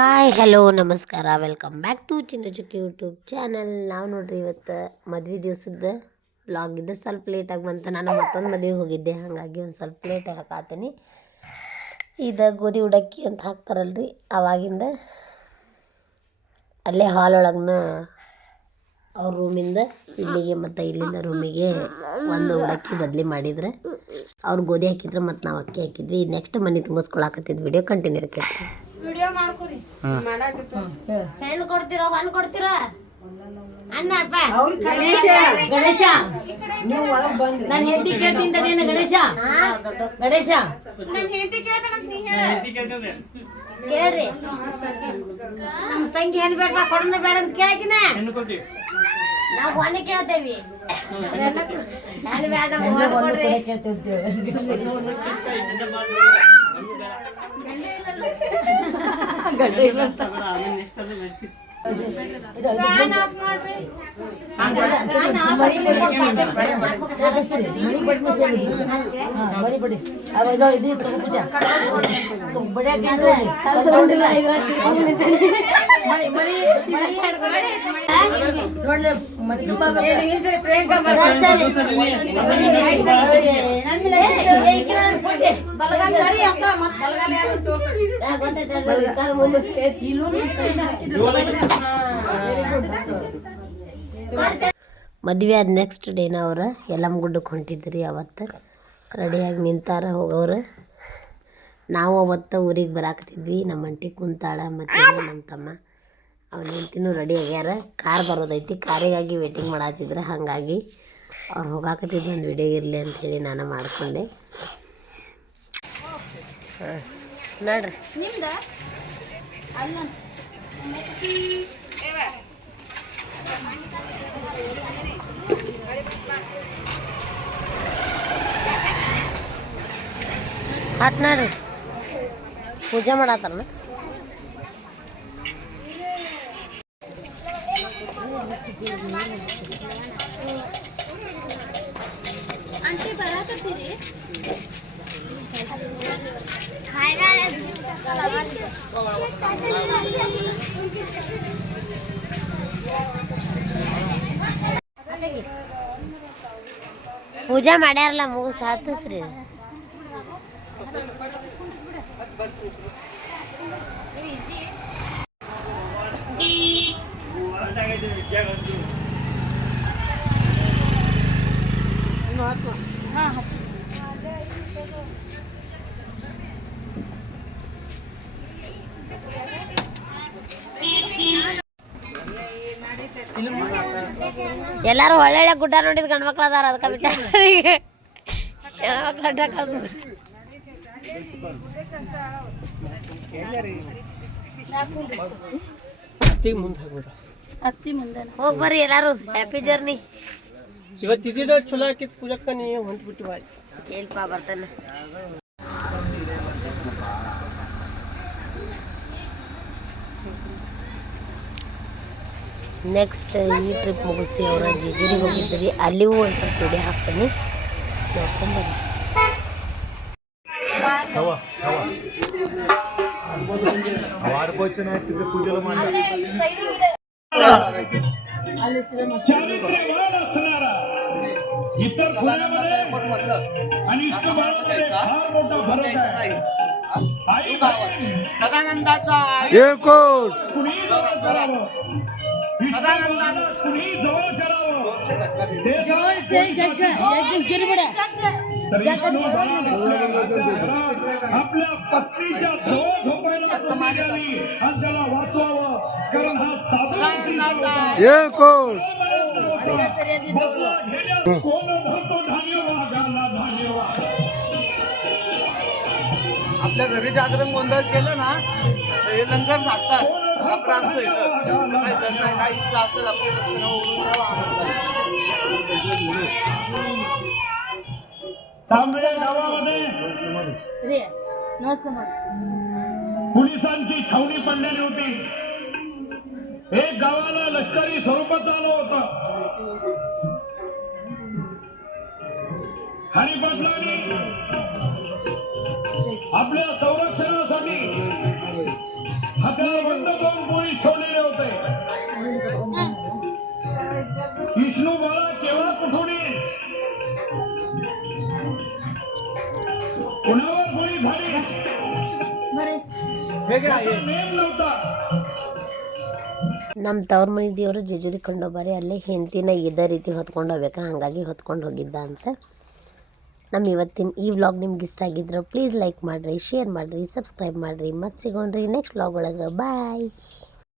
Hi, hello, ನಮಸ್ಕಾರ. Welcome back to Chinnachukki YouTube channel ನಾವು ನೋಡ್ರಿ ಇವತ್ತು ಮದ್ವೆ ದಿವಸದ ಬ್ಲಾಗ್ ಇದೆ ಸ್ವಲ್ಪ ಲೇಟಾಗಿ ಬಂತು. ನಾನು ಮತ್ತೊಂದು ಮದುವೆಗೆ ಹೋಗಿದ್ದೆ. ಹಾಗಾಗಿ ಒಂದು ಸ್ವಲ್ಪ ಲೇಟಾಗಿ ಹಾಕಾತೀನಿ. ಇದು ಗೋಧಿ ಉಡಕ್ಕಿ ಅಂತ ಹಾಕ್ತಾರಲ್ರಿ. ಆವಾಗಿಂದ ಅಲ್ಲೇ ಹಾಲ್ ಒಳಗನ ಅವ್ರ ರೂಮಿಂದ ಇಲ್ಲಿಗೆ ಮತ್ತು ಇಲ್ಲಿಂದ ರೂಮಿಗೆ ಒಂದು ಉಡಕ್ಕಿ ಬದಲಿ ಮಾಡಿದ್ರೆ. ಅವ್ರು ಗೋಧಿ ಹಾಕಿದ್ರೆ ಮತ್ತು ನಾವು ಅಕ್ಕಿ ಹಾಕಿದ್ವಿ. ನೆಕ್ಸ್ಟ್ ಮನೆ ತುಂಬಿಸ್ಕೊಳಕತ್ತಿದ್ದು ವಿಡಿಯೋ ಕಂಟಿನ್ಯೂ ಕೇಳ್ತೀವಿ ಹೆಣ್ಣು ಕೊಡ್ತಿರೋ ಹೊಲ್ ಕೊಡ್ತಿರೋ? ಅಣ್ಣ ಅಪ್ಪ. ಗಣೇಶ ಗಣೇಶ. ನಾನು ಹೆಂಡತಿ ಕೇಳ್ತೀನಿ ತಡೀನ ಗಣೇಶ. ಗಣೇಶ. ಕೇಳ್ರಿ. ನಮ್ಮ ತಂಗಿ ಹೆಣ್ಣು ಬೇಡ ಕೊಡೋಣ ಬೇಡ ಅಂತ ಕೇಳಕಿನ? ನಾವು ಒಂದೇ ಕೇಳ್ತೇವಿ. ಹೆಣ್ಣು ಬೇಡ ಕೊಡ್ರಿ. ಮಣಿ ಬಡಿ ಮಣಿ ಇದು ಪೂಜಾ ಬಡಿಯಾಕ ನೋಡ್ಲಿ ಮದ್ವೆ ಆದ ನೆಕ್ಸ್ಟ್ ಡೇನ ಅವ್ರ ಎಲ್ಲಮ್ಮ ಗುಡ್ಡಕ್ಕೆ ಹೊಂಟಿದ್ರಿ ಅವತ್ತು. ರೆಡಿಯಾಗಿ ನಿಂತಾರ ಹೋಗೋರು. ನಾವು ಅವತ್ತು ಊರಿಗೆ ಬರಾಕತ್ತಿದ್ವಿ ನಮ್ಮ ಅಂಟಿ ಕುಂತಾಳ ಮತ್ತು ನಮ್ಮ ತಮ್ಮ. ಅವ್ನು ನಿಂತಿನೂ ರೆಡಿ ಆಗ್ಯಾರ. ಕಾರ್ ಬರೋದೈತಿ. ಕಾರಿಗಾಗಿ ವೇಟಿಂಗ್ ಮಾಡತ್ತಿದ್ರೆ ಹಾಗಾಗಿ ಅವ್ರು ಹೋಗಾಕತ್ತಿದ್ದು ಒಂದು ವಿಡಿಯೋ ಇರಲಿ ಅಂತ ಹೇಳಿ ನಾನು ಮಾಡಿಕೊಂಡೆ. ಹಾಂ ನೋಡ್ರಿ ಆತ್ ನೋಡ್ರಿ. ಪೂಜೆ ಮಾಡತ್ತಾರನ ಪೂಜೆ ಮಾಡ್ಯಾರಲ್ಲ ಮುಗಿಸ್ ಹತ್ತಿಸ್ರಿ ಎಲ್ಲಾರು ಒಳ್ಳೊಳ್ಳೆ ಗುಡ್ಡ ನೋಡಿದ್ ಗಂಡ್ಮಕ್ಳು ಅದಾರ ಅದಕ್ಕೆ ಬಿಟ್ಟ ಹೆಣ್ಮಕ್ಳು ಮುಂದೆ ಕಳ್ಸು. ಅತ್ತಿ ಮುಂದೆ ಹೋಗಿ ಬರ್ರಿ ಎಲ್ಲಾರು ಹ್ಯಾಪಿ ಜರ್ನಿ ಇವತ್ತು ಇದಿದ ಚಲೋ ಆಕಿತ್ ಪೂಜಕ್ಕ ನೀ ಹೊಂಟ್ ಬಿಟ್ಟು ಬಾಯ್ ಏನ್ಪ ಬರ್ತಾನೆ ನೆಕ್ಸ್ಟ್ ಈ ಟ್ರಿಪ್ ಮುಗಿಸಿ ಅವರ ಜೇಜೂರಿಗೆ ಹೋಗಿದ್ದೀವಿ ಅಲ್ಲಿಗೂ ಒಂದು ಸ್ವಲ್ಪ ವಿಡಿಯೋ ಹಾಕ್ತೀನಿ ನೋಡ್ಕೊಂಡ್ಬನ್ನಿ ಆಡ್ಕೋಚನ ಪೂಜೆ ಮಾಡಿ सदानंदाचा एकूच सदानंदा जोरसे आपल्या पत्नीच्या झोपायला घरी जागरण गोंधळ केलं ना तर हे लंगर जातात कपडा असतो इथं. काही जर नाही काही इच्छा असेल आपली दक्षिणा. तांबे गावामध्ये पोलिसांची छावणी पडलेली होती. एक गावाला लष्करी स्वरूपात आलं होतं. हरिपाटलांनी आपल्या संरक्षणासाठी नाक्याला बंद करून पोलीस ठेवलेले होते. विष्णू बाळा केव्हा कुठून येईल? कुणावर गोळी झाली? हे हे. नेम नव्हता. ನಮ್ಮ ತವ್ರ ಮನೆ ದೇವರು ಜಜುರಿ ಕಂಡು ಬರೀ ಅಲ್ಲಿ ಹೆಂಡತಿನ ಇದೇ ರೀತಿ ಹೊತ್ಕೊಂಡು ಹೋಗ್ಬೇಕಾ, ಹಾಗಾಗಿ ಹೊತ್ಕೊಂಡು ಹೋಗಿದ್ದ ಅಂತ. ನಮ್ಮ ಇವತ್ತಿನ ಈ ವ್ಲಾಗ್ ನಿಮ್ಗೆ ಇಷ್ಟ ಆಗಿದ್ರೆ ಪ್ಲೀಸ್ ಲೈಕ್ ಮಾಡಿರಿ ಶೇರ್ ಮಾಡಿರಿ ಸಬ್ಸ್ಕ್ರೈಬ್ ಮಾಡಿರಿ ಮತ್ತು ಸಿಗೋಣ್ರಿ ನೆಕ್ಸ್ಟ್ ವ್ಲಾಗ್ ಒಳಗೆ. ಬಾಯ್